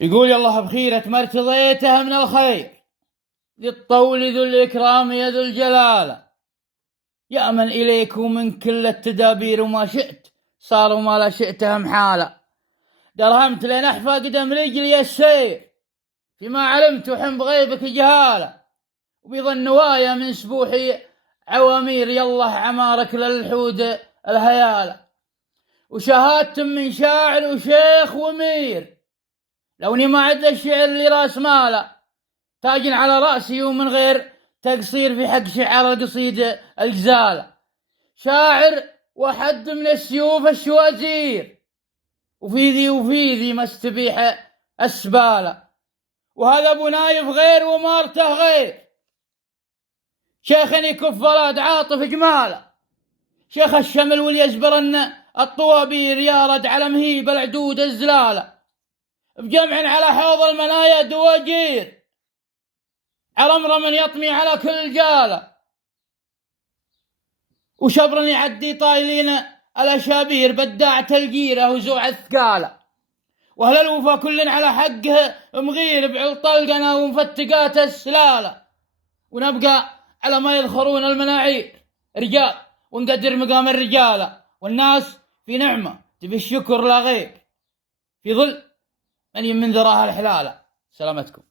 يقول يالله بخيرة ما ارتضيتها من الخير، ذي الطول ذو الإكرام يا ذو الجلال، يا من إليك ومن كل التدابير وما شئت صار وما لا شئته محالة. درهمت لين أحفى قدم رجلي السير، فيما علمت وحن بغيبك جهالة، وبيض النوايا من سبوحي عوامير يالله عمارك للحود الهيالة. وشهادة من شاعر وشيخ ومير، لوني ما عد الشعر اللي راس ماله، تاج على رأسي ومن غير تقصير في حق شعر القصيد الجزالة. شاعر وحد من السيوف الشوازير، وفي ذي ما استبيح السبالة. وهذا ابو نايف غير ومارته غير، شيخ يكف ولد عاطف جماله، شيخ الشمل واليزبرن الطوابير يا رد على مهيب العدود الزلالة. بجمع على حوض المنايا دواجير، على امر من يطمي على كل جاله، وشبر يعدي طايلين الاشابير بداعة الجيره وزوع الثقاله. واهل الوفا كل على حقه مغير بعل طلقنا ومفتقات السلاله. ونبقى على ما يذخرون المناعير رجال، ونقدر مقام الرجاله، والناس في نعمه تبي الشكر لا غير، في ظل من يمن ذراها الحلاله. سلامتكم.